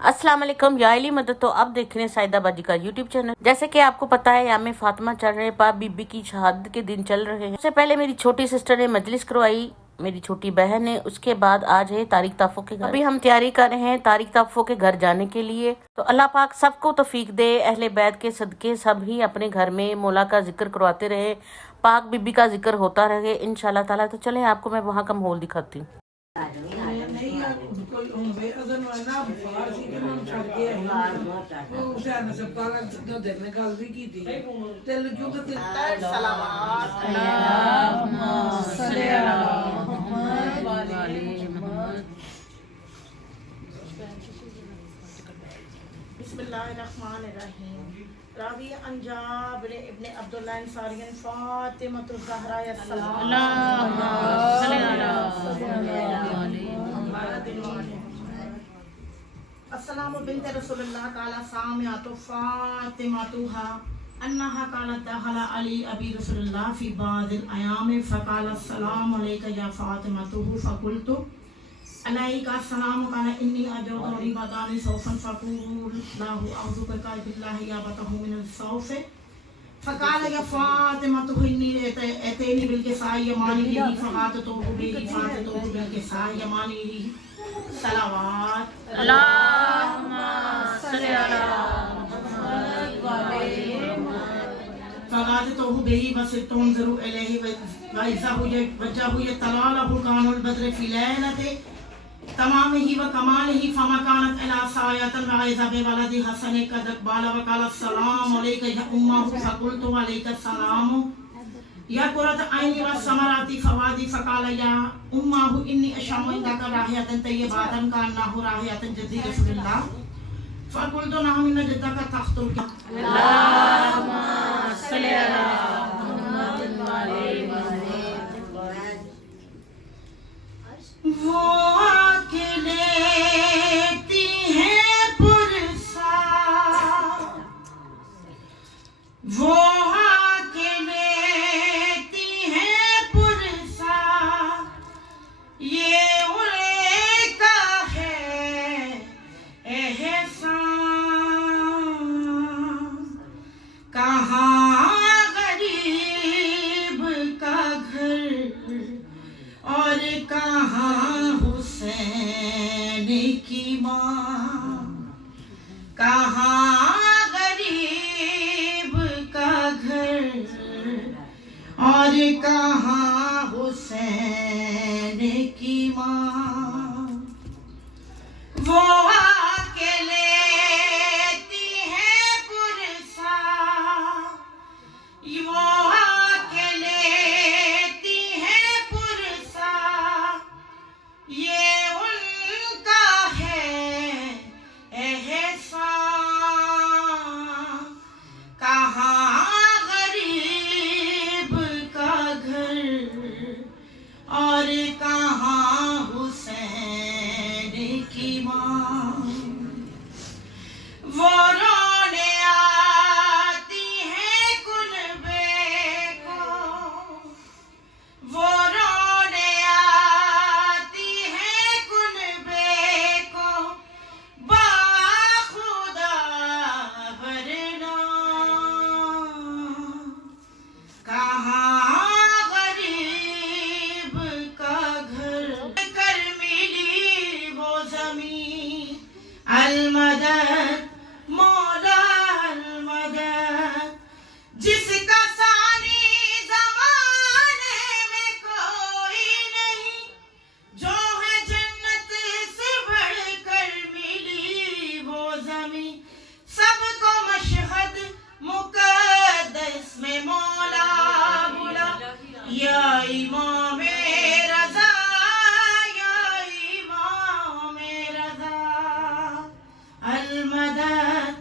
अस्सलाम वालेकुम या अली मदद। तो अब देख रहे हैं साइदा बाजी का यूट्यूब चैनल। जैसे कि आपको पता है याम फातिमा चल रहे, पाक बीबी की शहादत के दिन चल रहे हैं। सबसे पहले मेरी छोटी सिस्टर ने मजलिस करवाई, मेरी छोटी बहन ने। उसके बाद आज है तारिक ताफो के घर। अभी हम तैयारी कर रहे हैं तारिक ताफो के घर जाने के लिए। तो अल्लाह पाक सबको तौफीक दे, अहले बैत के सदके सब ही अपने घर में मौला का जिक्र करवाते रहे, पाक बीबी का जिक्र होता रहे इंशाल्लाह ताला। तो चलें आपको मैं वहाँ का माहौल दिखाती हूँ। बिस्मिल्लाहिर्रहमानिर्रहीम। रावी अन जाबिर इब्न अब्दुल्लाह अंसारी फातिमा ज़हरा अस्सलामु बिन्त रसूलुल्लाह काला सामियातु फातिमातुहा अन्नहा कालत दखला अली अबी रसूलुल्लाह फी बादिल अयाम फ़क़ाला अस्सलामु अलैका या फातिमातुहु फ़क़ुल्तु अलैका अस्सलाम काला इन्नी अजौतु रिबादानि सौफन फ़क़ूल लाहु अऊज़ुबिका बिल्लाहि या बतहु मिनल सौफ़ फ़क़ाला या फातिमातुहु इन्नी अतैनी बिल किसाई यमानी फ़क़ाततुहु बिल किसाई यमानी सलावत अल्लाहुम्मा सल्ली अला मुहम्मद व आले मुहम्मद फ़क़ाततुहु बिही वसितुनज़िरु इलैहि वजहु यतलालहु कानुल बद्र फ़ी लैलति तमामिही व कमालिही फमा कानत इला सायतन व इज़ा बिवलदि हसन कद बाल व क़ाल अस्सलामु अलैका या उम्महु फ़क़ुल्तु व अलैका अस्सलामु या कुरत आइनी व समराती फवादी फ़क़ाल या उम्महु इन्नी अशम्मु इंदका राहियतन तय्यबातन कान्नहु राहियतन जद्दी रसूलुल्लाह फ़क़ुल्तु नहनु मिन जद्दका तख्तुल अल्लाहुम्मा सल्ली अला मुहम्मद व आले मुहम्मद। वो आके लेती हैं पुरसा, वो आके लेती हैं पुरसा, ये उनका है एहसान। कहाँ गरीब का घर और कहाँ हुसैन की माँ, कहाँ गरीब का घर और कहाँ हुसैन की माँ। वो आके लेती है पुरसा, वो आके लेती है पुरसा, ये उनका है एहसान। कहाँ गरीब का घर और कहाँ हुसैन की माँ। वो रोने आती है कुनबे को, वो रोने आती है कुनबे को, बाखुदा वरना कहाँ गरीब का घर कर मिली वो ज़मीं अलमदद मौला अलमदद, जिसका सानी ज़माने में कोई नहीं, जो है जन्नत से बढ़कर मिली वो ज़मीं। सबको मशहद मुक़द्दस में मौला बुला, या इमाम रज़ा, या इमाम रज़ा। अलमदद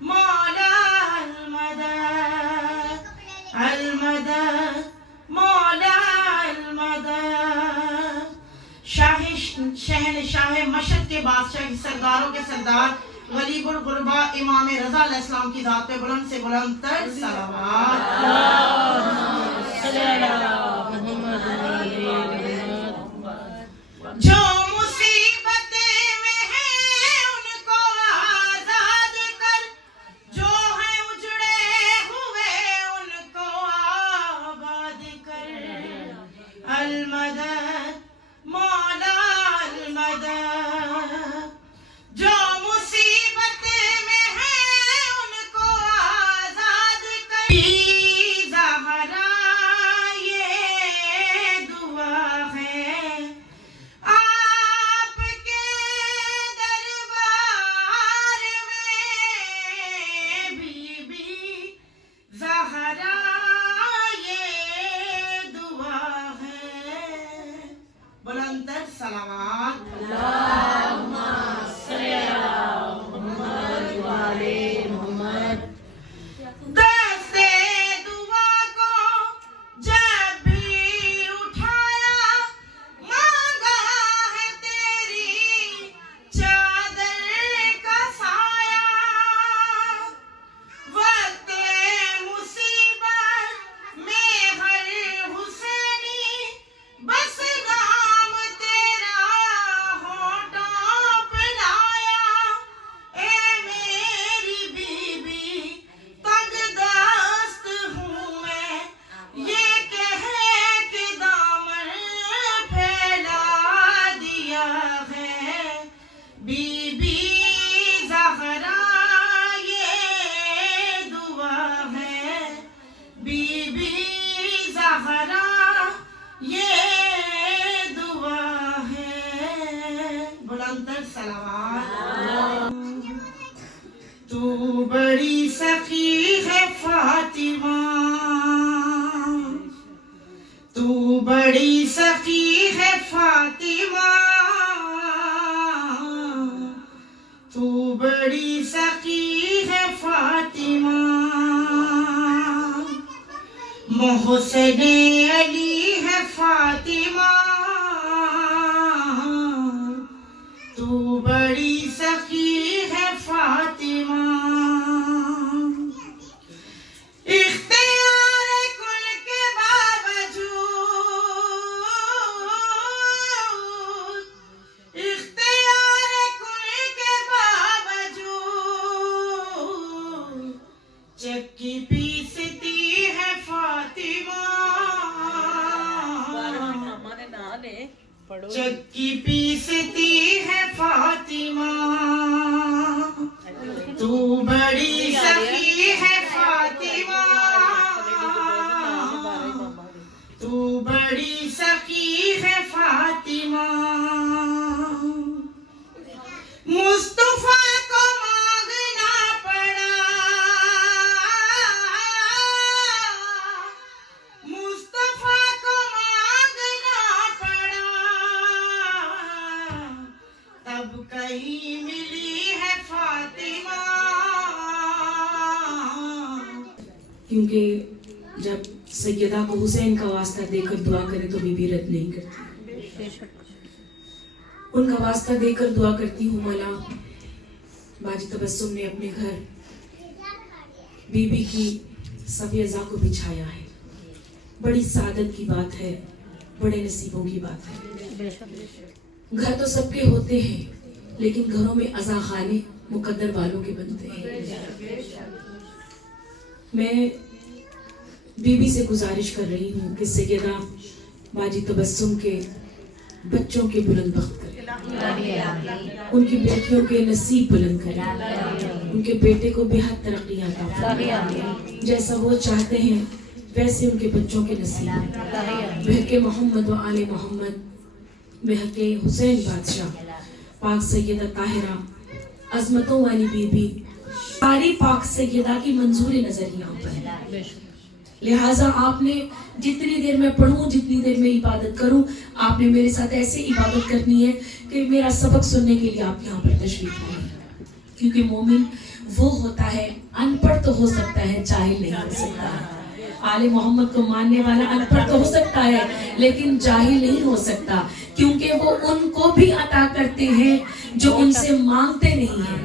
मौला अलमदद, अलमदद मौला अलमदद। शहनशाह मशहद के बादशाह सरदारों के सरदार गरीबुल गुरबा इमाम रज़ा अलैहिस्सलाम की ज़ात पे बुलंद से बुलंद तर सलावत। जो मुसीबतें में है उनको زہرا یہ دعا ہے آپ کے دربار میں، بی بی زہرا یہ دعا ہے. بلند تر صلوات. دستے دعا کو جب بھی اٹھایا، مانگا ہے تیری چادر کا سایہ. وقت مصیبت میں ہر حسینی، بس نام تیرا ہونٹوں پہ لایا. اے میری بی بی تنگ دست ہوں میں، یہ کہہ کے دامن پھیلا دیا ہے. بی بی زہرا یہ دعا ہے، بی بی زہرا یہ دعا ہے. بلند تر صلوات. تو بڑی سخی ہے فاطمہ، تو بڑی سخی ہے فاطمہ، تو بڑی سخی ہے فاطمہ. محسن علی ہے فاطمہ، تو بڑی سخی ہے فاطمہ. اختیار کل کے باوجود، اختیار کل کے باوجود، چکی پیستی ہے فاطمہ، چکی پیستی ہے فاطمہ. تو بڑی سخی ہے فاطمہ، تو بڑی سخی ہے فاطمہ. مصطفیٰ کو مانگنا پڑا، مصطفیٰ کو مانگنا پڑا، تب کہیں ملی ہے فاطمہ. کیونکہ جب سیدہ کو حسین کا واسطہ دے کر دعا کرے تو بی بی رد نہیں کرتی. ان کا واسطہ دے کر دعا کرتی ہوں مولا، باجی تبسم نے اپنے گھر بی بی کی صفی ازا کو بچھایا ہے. بڑی سعادت کی بات ہے، بڑے نصیبوں کی بات ہے. گھر تو سب کے ہوتے ہیں، لیکن گھروں میں ازا خانے مقدر والوں کے بنتے ہیں. میں بی بی سے گزارش کر رہی ہوں کہ سیدہ باجی تبسم کے بچوں کے بلند بخت کرے، ان کی بیٹیوں کے نصیب بلند کرے، ان کے بیٹے کو بے حد ترقی عطا فرمائے. جیسا وہ چاہتے ہیں ویسے ان کے بچوں کے نصیب ہیں. بحق محمد و آل محمد، بحق حسین بادشاہ، پاک سیدہ طاہرہ، عظمتوں والی بی بی، ساری پاک سیدہ کی منظور نظر یہاں پر ہے. لہٰذا آپ نے جتنی دیر میں پڑھوں، جتنی دیر میں عبادت کروں، آپ نے میرے ساتھ ایسے عبادت کرنی ہے کہ میرا سبق سننے کے لیے آپ یہاں پر تشریف لائیں. کیونکہ مومن وہ ہوتا ہے، ان پڑھ تو ہو سکتا ہے، جاہل نہیں ہو سکتا. آل محمد کو ماننے والا ان پڑھ تو ہو سکتا ہے لیکن جاہل نہیں ہو سکتا، کیونکہ وہ ان کو بھی عطا کرتے ہیں جو ان سے مانگتے نہیں ہیں،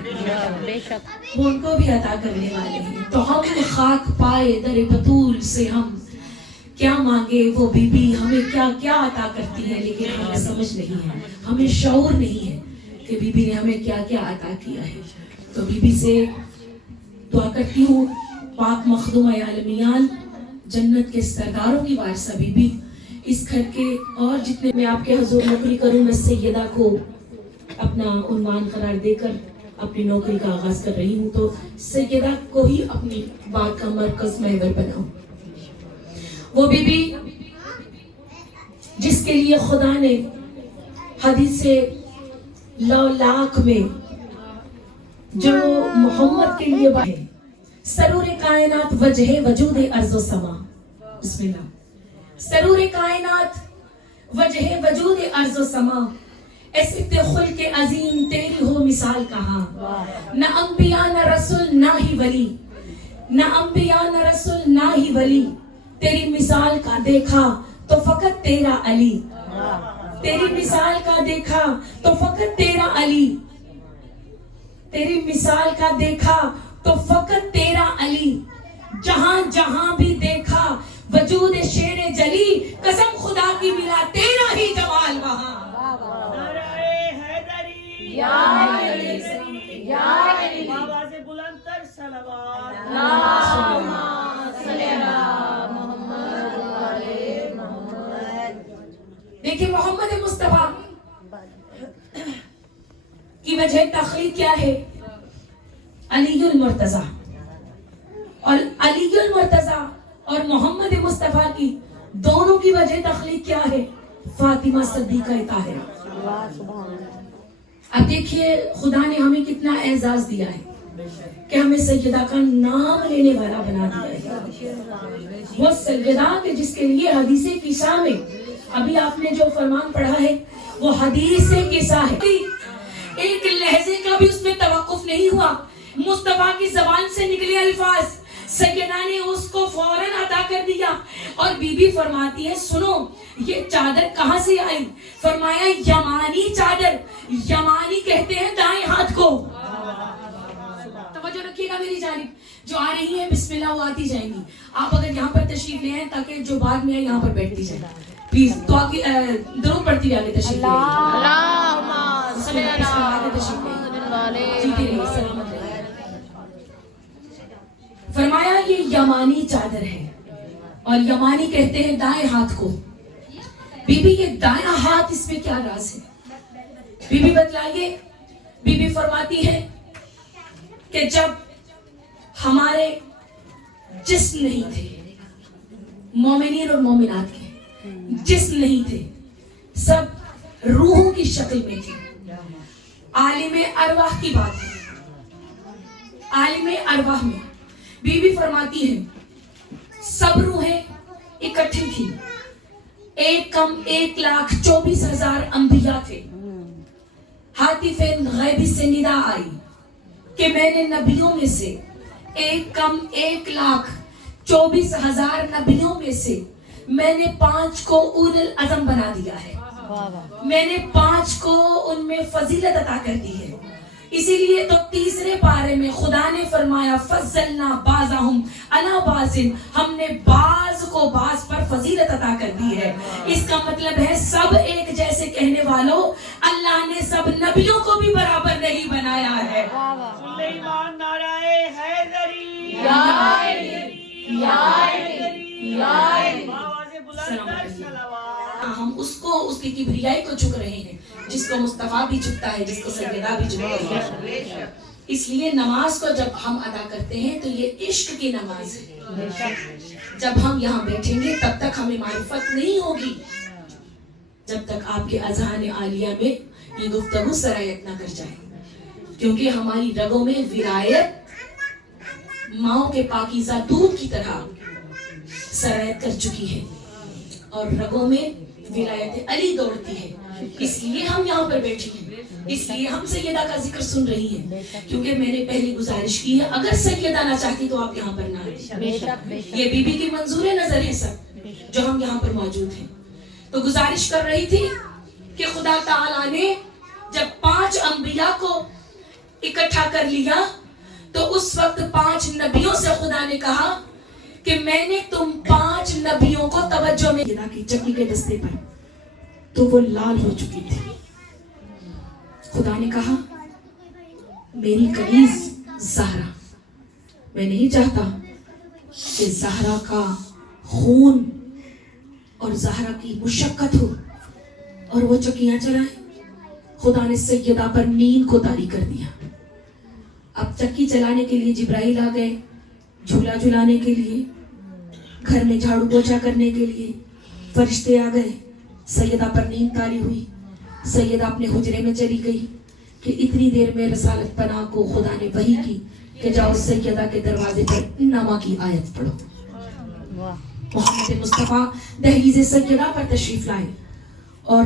وہ ان کو بھی عطا کرنے والے ہیں. تو ہم خاک پائے در بطول سے ہم کیا مانگے، وہ بی بی ہمیں کیا کیا عطا کرتی ہے، لیکن ہمیں سمجھ نہیں ہے، ہمیں شعور نہیں ہے کہ بی بی نے ہمیں کیا کیا عطا کیا ہے. تو بی بی سے دعا کرتی ہوں، پاک مخدومہ عالمیان، جنت کے سرداروں کی وارثہ بی بی، اس گھر کے اور جتنے میں آپ کے حضور نوکری کروں، میں سیدہ کو اپنا عنوان قرار دے کر अपनी नौकरी का आगाज कर रही हूँ तो सैयदा को ही अपनी बात का मरकज महवर बनाऊं। वो बीबी जिसके लिए खुदा ने हदीस लौ लाख में जो मोहम्मद के लिए है, सरूर कायनात वजह वजूद अर्ज़ व समा, बिस्मिल्लाह। सरूर कायनात वजह वजूद अर्ज़ व समा, ऐसे खुल के अजीम तेरी हो मिसाल कहाँ। न अंबिया न रसूल ना ही वली, न अंबिया न रसूल ना ही वली, तेरी मिसाल का देखा तो फकत तेरा अली, तेरी मिसाल का देखा तो फकत तेरा अली, तेरी मिसाल का देखा तो फकत तेरा अली, जहां जहां भी देखा वजूद शेर जली, कसम खुदा की मिला तेरा ही जमाल वहां। देखिए मोहम्मद मुस्तफा की वजह तखलीक क्या है? अलीयुल मुर्तजा, और अलीयुल मुर्तजा और मोहम्मद मुस्तफा की दोनों की वजह तखलीक क्या है? फातिमा सिद्दीका ताहिरा। अब देखिए खुदा ने हमें कितना एजाज दिया है कि हमें सैयदा का नाम लेने वाला बना दिया है। वो सैयदा के जिसके लिए हदीसे किसा में अभी आपने जो फरमान पढ़ा है वो हदीसे किसा है, एक लहजे का भी उसमें तवक्कुफ नहीं हुआ। मुस्तफा की जबान से निकले अल्फाज सैयदा ने उसको फौरन अदा कर दिया। और बीबी फरमाती है सुनो ये चादर कहाँ से आई? फरमाया यमानी चादर। यमानी कहते हैं दाएं हाथ को। तवज्जो रखिएगा मेरी जानिब, जो आ रही है बिस्मिल्लाह वो आती जाएंगी। आप अगर यहाँ पर तशरीफ ले आए ताकि जो बाद में आए यहाँ पर बैठती जाए प्लीज। तो आगे दरूद पढ़ती हुई आगे तशरीफ ले फरमाया ये यमानी चादर है, और यमानी कहते हैं दाएं हाथ को। बीबी ये दायां हाथ, इसमें क्या राज है? बीबी बतलाइए। बीबी फरमाती है कि जब हमारे जिस्म नहीं थे, मोमिनीन और मोमिनात के जिस्म नहीं थे, सब रूहों की शक्ल में थे। आलिम अरवाह की बात है, आलिम अरवाह में बीबी फरमाती है सब रूहें इकट्ठी थी। एक कम 1,24,000 अंबिया थे। हातिफे गैबी से निदा आई कि मैंने नबियों में से एक कम 1,24,000 नबियों में से मैंने 5 को उलुल अज़म बना दिया है। मैंने 5 को उनमें फजीलत अता कर दी है। इसीलिए तो तीसरे पारे में खुदा ने फरमाया फज़लना बाज़हुम अला बाज़िन, हमने बाज को बाज पर फजीलत अता कर दी है। इसका मतलब है सब एक जैसे कहने वालों, अल्लाह ने सब नबियों को भी बराबर नहीं बनाया है। सुलेमान नाराए हैदरी या हम उसको उसकी किबरियाई को झुक रहे हैं जिसको मुस्तफा भी झुकता है, जिसको सैयदा भी झुकती है। इसलिए नमाज को जब हम अदा करते हैं तो ये इश्क की नमाज है। जब हम यहाँ बैठेंगे तब तक हमें मारिफत नहीं होगी जब तक आपके अज़ान आलिया में ये गुफ्तगू सरायत ना कर जाए, क्योंकि हमारी रगों में विरायत माओ के पाकीज़ा दूध की तरह सरायत कर चुकी है और रगों में विलायत अली दौड़ती है। इसलिए हम यहाँ पर बैठे हैं, इसलिए हम सैयदा का जिक्र सुन रही हैं, क्योंकि मैंने पहली गुजारिश की है अगर सैयदा ना चाहती तो आप यहाँ पर ना आए। ये बीबी की मंजूर नजर है सब जो हम यहाँ पर मौजूद हैं। तो गुजारिश कर रही थी कि खुदा ताला ने जब 5 अंबिया को इकट्ठा कर लिया तो उस वक्त 5 नबियों से खुदा ने कहा कि मैंने तुम 5 नबियों को तवज्जो में की चक्की के दस्ते पर, तो वो लाल हो चुकी थी। खुदा ने कहा मेरी कनीज ज़हरा, मैं नहीं चाहता कि ज़हरा का खून और ज़हरा की मुशक्कत हो और वो चक्कियां चलाए। खुदा ने सैयदा पर नींद को तारी कर दिया। अब चक्की चलाने के लिए जिब्राइल आ गए, झूला झुलाने के लिए, घर में झाड़ू पोछा करने के लिए फरिश्ते आ गए। सैयदा पर नींद तारी हुई, सैयदा अपने हुजरे में चली गई कि इतनी देर में रसालत पनाह को खुदा ने वही की कि जाओ सैयदा के दरवाजे पर नमा की आयत पढ़ो। मोहम्मद मुस्तफ़ा दहलीज़े सैयदा पर तशरीफ लाए और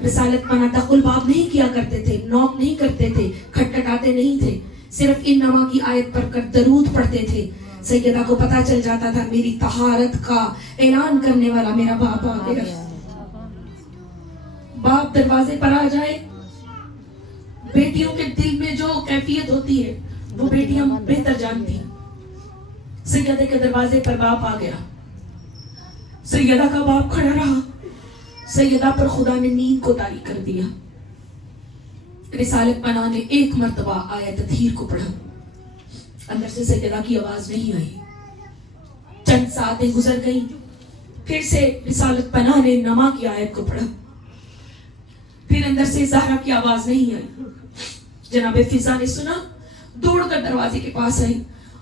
रसालत पनाह तकुल बाब नहीं किया करते थे, नॉक नहीं करते थे, खटखटाते नहीं थे, सिर्फ इन नमा की आयत पढ़कर दरूद पढ़ते थे। सैयदा को पता चल जाता था मेरी तहारत का ऐलान करने वाला मेरा बाप आ गया। बाप दरवाजे पर आ जाए, बेटियों के दिल में जो कैफियत होती है वो बेटियां बेहतर जानती हैं। सैयदा के दरवाजे पर बाप आ गया, सैयदा का बाप खड़ा रहा, सैयदा पर खुदा ने नींद को तारी कर दिया। रिसालत पनाह ने एक मर्तबा आयत तहीर को पढ़ा, अंदर से सैयदा की आवाज नहीं आई। चंद सातें गुजर गई, फिर से रिसालत पनाह ने नमा की आयत को पढ़ा, फिर अंदर से ज़हरा की आवाज नहीं आई। जनाब फिजा ने सुना, दौड़कर दरवाजे के पास आई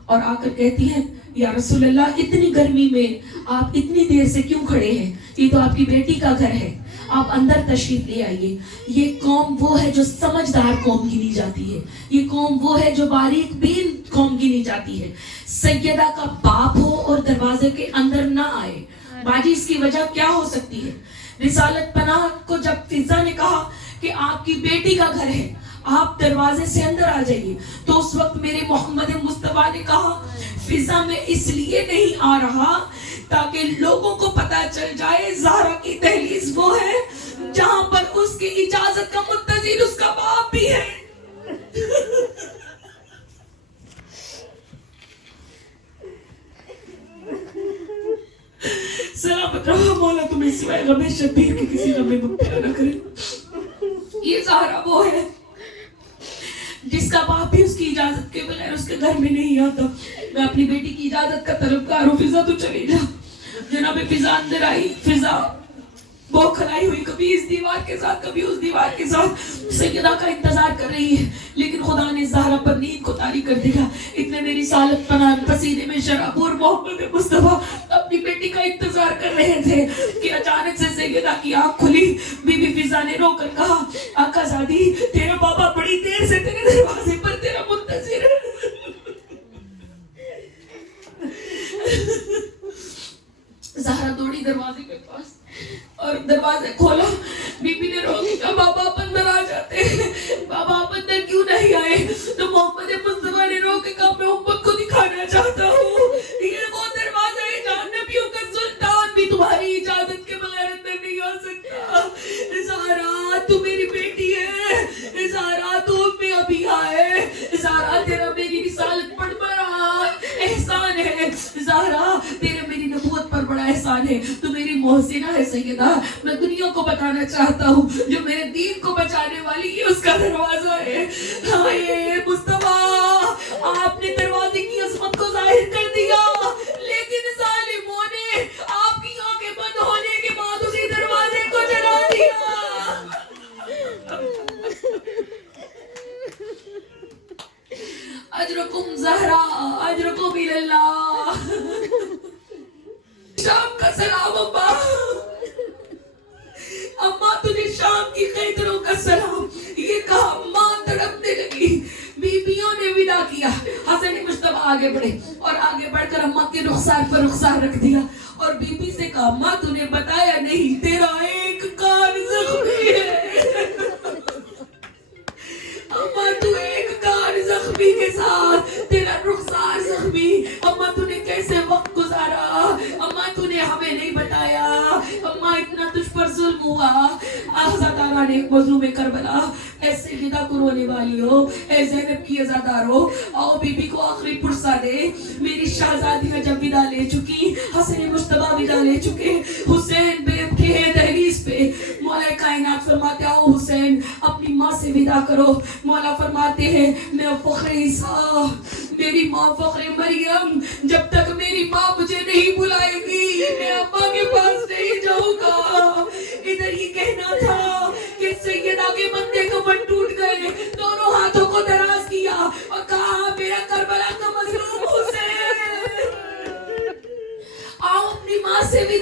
और आकर कहती हैं, या रसूल अल्लाह, इतनी गर्मी में आप इतनी देर से क्यों खड़े हैं? ये तो आपकी बेटी का घर है, आप अंदर तशरीफ ले आइए। ये कौम वो है जो समझदार कौम गिनी जाती है, ये कौम वो है जो बारीक बीन कौम गिनी जाती है। सैयदा का बाप हो और दरवाजे के अंदर ना आए, बाजी इसकी वजह क्या हो सकती है? रिसालत पनाह को जब फिजा ने कहा कि आपकी बेटी का घर है, आप दरवाजे से अंदर आ जाइए, तो उस वक्त मेरे मोहम्मद मुस्तफा ने कहा, फिजा में इसलिए नहीं आ रहा ताकि लोगों को पता चल जाए ज़हरा की दहलीज वो है जहां पर उसकी इजाजत का मुंतजिर उसका बाप भी है। सलामत रहो मौला, तुम्हें सिवाय गमे शबीर के किसी गम में मुब्तला न करे। ये ज़हरा वो है जिसका बाप भी उसकी इजाजत के बगैर उसके घर में नहीं आता। मैं अपनी बेटी की इजाजत का तलबगार हूँ, फिजा तू चली जा। जनाब फिजा अंदर आई, फिजा बौखलाई हुई, कभी इस दीवार के साथ कभी उस दीवार के साथ सैयदा का इंतजार कर रही है, लेकिन खुदा ने ज़हरा पर नींद को तारी कर दिया। इतने मेरी सालत पनाह पसीने में शराब और मोहम्मद मुस्तफा अपनी बेटी का इंतजार कर रहे थे कि अचानक से सैयदा की आंख खुली। बीबी फिजा ने रोकर कहा, आका ज़ादी, तेरा बाबा बड़ी देर से तेरे दरवाजे पर तेरा मुंतजिर है। ज़हरा दौड़ी दरवाजे के पास और दरवाजे खोला। बीबी ने रोकी, कहा, बाबा आप अंदर आ जाते हैं, बाबा आप अंदर क्यों नहीं आए? तो मोहम्मद मुस्तफा ने रोक के कहा, मैं उम्मत को दिखाना चाहता हूँ, ये वो दरवाजा है जहाँ नबियों का सुल्तान भी तुम्हारी इजाजत के बगैर अंदर नहीं आ सकता। ज़हरा तू मेरी बेटी है, ज़हरा तू में अभी आए, ज़हरा तेरा मेरी रिसालत पर बड़ा एहसान है, ज़हरा तेरे मेरी नबूवत पर बड़ा एहसान है, तू मेरी मोहसिना है सैयदा। मैं दुनिया को बताना चाहता हूँ जो मेरे दीन को बचाने वाली ये उसका दरवाजा है। हाँ ये मुस्तफा, आपने दरवाजे की अजमत को जाहिर कर दिया, लेकिन जालिमों ने आपकी आंखें बंद होने के बाद उसी दरवाजे को जला दिया। अजरकुम ज़हरा अजरकुम इल्लाह। शाम का सलाम अम्मा, अम्मा तुझे शाम की खैदरों का सलाम। ये कहा माँ तड़पने लगी। बीबियों ने विदा किया। हसन मुस्तफा आगे बढ़े और आगे बढ़कर अम्मा के रुखसार पर रुखसार रख दिया और बीबी से कहा, अम्मा तूने बताया नहीं तेरा एक कान जख्मी है। अम्मा तू एक कान जख्मी के साथ तेरा रुखसार जख्मी, अम्मा तूने कैसे वक्त गुजारा? अम्मा तूने हमें नहीं बताया, अम्मा इतना तुझ पर जुल्म हुआ। आज़ादारा ने मज़लूम करबला, ऐसे विदा को रोने वाली हो, ऐ ज़ैनब की अज़ादार हो, आओ बीबी को आखिरी पुरसा दे। मेरी शहजादियां जब विदा ले चुकी, हसन मुस्तफा विदा ले चुके, हुसैन बेब के दहलीज पे मौला कायनात फरमाते, आओ हुसैन अपनी माँ से विदा करो। मौला फरमाते हैं, मैं फ़ख्र ईसा, मेरी माँ फ़ख्र मरियम, जब तक मेरी माँ मुझे नहीं बुलाएगी मैं अम्मा के पास नहीं जाऊंगा। इधर ये कहना था कि सैयदा के बंदे कमर टूट गए, दोनों हाथों को दराज किया और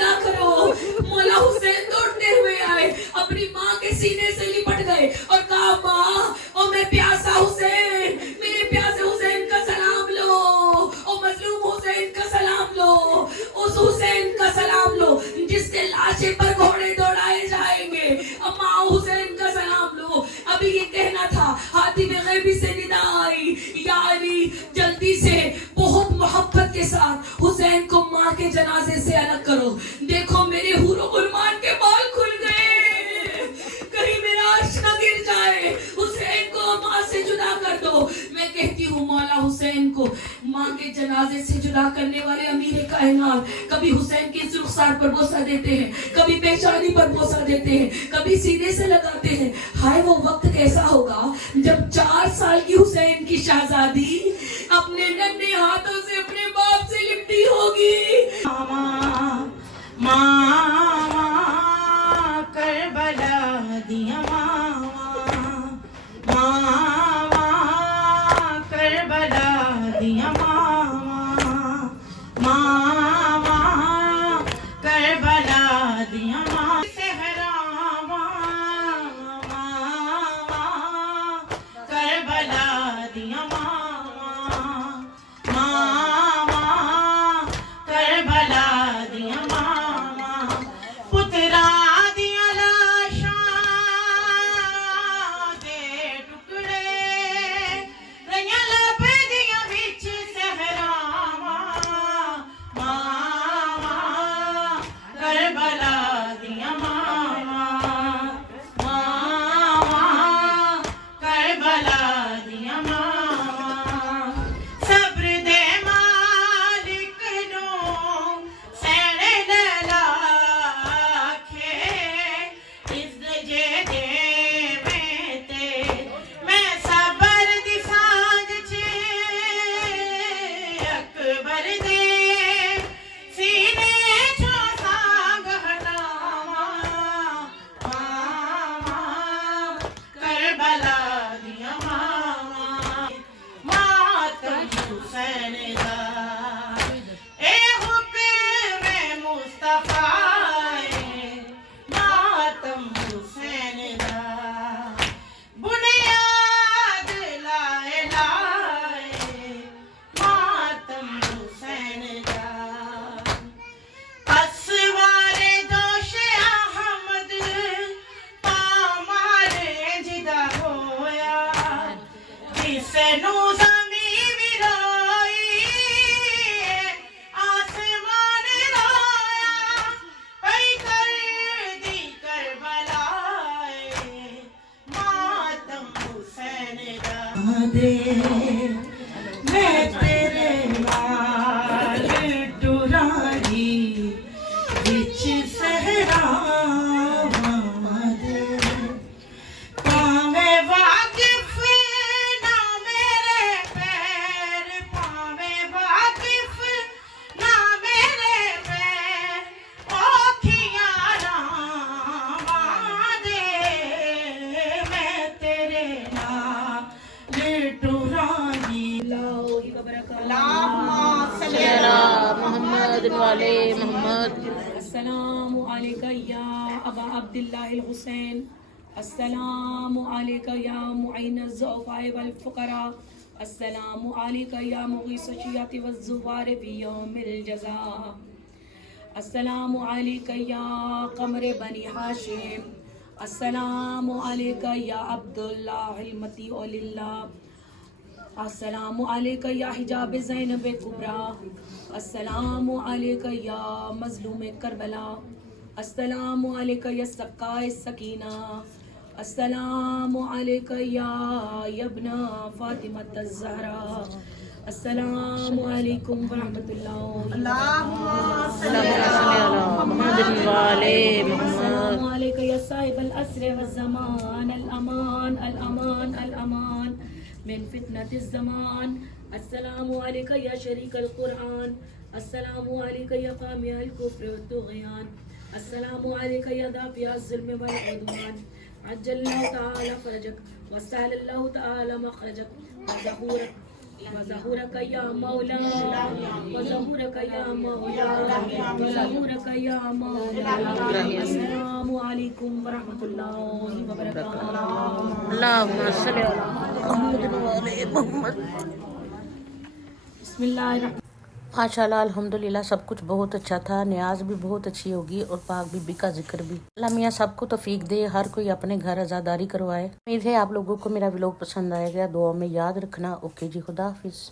جدا کرو. مولا حسین دوڑتے ہوئے آئے, اپنی ماں کے سینے سے لپٹ گئے اور کہا ماں او میں پیاسا حسین, میرے پیاسے حسین کا سلام لو, او مظلوم حسین کا سلام لو, اس حسین کا سلام لو جس کے لاشے پر گھوڑے دوڑائے جائیں گے. ماں حسین کا سلام لو. ابھی یہ کہنا تھا, حاتم غیبی سے ندا آئی, یا علی جلدی سے بہت محبت کے ساتھ حسین کو ماں کے جنازے سے الگ کرو. دیکھو میرے حور و غلمان کے بال کھل گئے, کہیں میرا عرش نہ گر جائے. حسین کو ماں سے جدا کر دو. میں کہتی ہوں مولا حسین کو ماں کے جنازے سے جدا کرنے والے امیر کائنات کبھی حسین کی رخسار پر بوسہ دیتے ہیں, کبھی پیشانی پر بوسہ دیتے ہیں, کبھی سینے سے لگاتے ہیں. ہائے وہ وقت کیسا ہوگا جب 4 سال کی حسین کی شہزادی اپنے ننھے ہاتھوں سے اپنے باپ سے لپٹی ہوگی. ماما کربلا دیا ماما, ماما کربلا دیا ماما, ماما کربلا دیا ماما, صحرا ماما کربلا دیا ماما, ماما کربلا دیا ماما, پترا دیا لاشاں دے ٹکڑے رہیاں لب دیا وچ صحرا ماما کربلا دیا ماما, ماما کربلا دیا ماما. صبر دے مالک نو سین لیلا آکھے, اس جے دے میں تے میں صبر دی سانج چے اکبر دے سینے چوں سانگ ہٹاواں, ماما کربلا دیا ماما, ماتم حسین دا اے حکم مصطفیٰ اے, ماتم حسین دا بنیاد لا الہ اے, ماتم حسین دا اسوار دوش احمد پامارے جدا ہویا, جس نو زمین بھی روئی آسمان رویا, پئی کر دی کربلا اے, ماتم حسین دا دے میں تیرے نال ٹراری وچ صحرا دے, پاویں واقف نہ میرے پیر, پاویں واقف نہ میرے پیر, اوکھیاں راواں دے میں تیرے نال ٹراری. محمد والے محمد. السلام علیکہ یا ابا عبداللہ الحسین, السلام علیکہ یا معین الضعفاء والفقراء, السلام علیکہ یا مغیث الشیعة والزوار فی یوم الجزاء, السلام علیکہ یا قمر بنی ہاشم, السلام علیکہ یا عبداللہ المطیع للہ, السلام علیکہ یا حجاب زینب کبریٰ, السلام علیکہ یا مظلوم کربلا, السلام علیکہ یا سقائے سکینہ, السلام علیکہ یا ابن فاطمۃ الزہرا, السلام علیکم ورحمۃ اللہ. محمد والے محمد. السلام علیکہ یا صاحب العصر والزمان, الامان الامان الامان من فتنة الزمان, السلام علیکہ یا شریک القرآن, السلام علیکہ یا قامی الکفر والطغیان, السلام علیکہ یا دافع الظلم والعدوان, عجل اللہ تعالی فرجک وسهل اللہ تعالی مخرجک وظہورک وظهورك يا مولا وظهورك يا مولا وظهورك يا مولا السلام عليكم ورحمة الله وبركاته اللهم صل علی محمد وعلی محمد. بسم الله الرحمن ماشاءاللہ الحمدللہ سب کچھ بہت اچھا تھا. نیاز بھی بہت اچھی ہوگی اور پاک بی بی کا ذکر بھی. اللہ میاں سب کو توفیق دے, ہر کوئی اپنے گھر عزاداری کروائے. امید ہے آپ لوگوں کو میرا ولاگ پسند آئے گا. دعا میں یاد رکھنا. اوکے جی, خدا حافظ.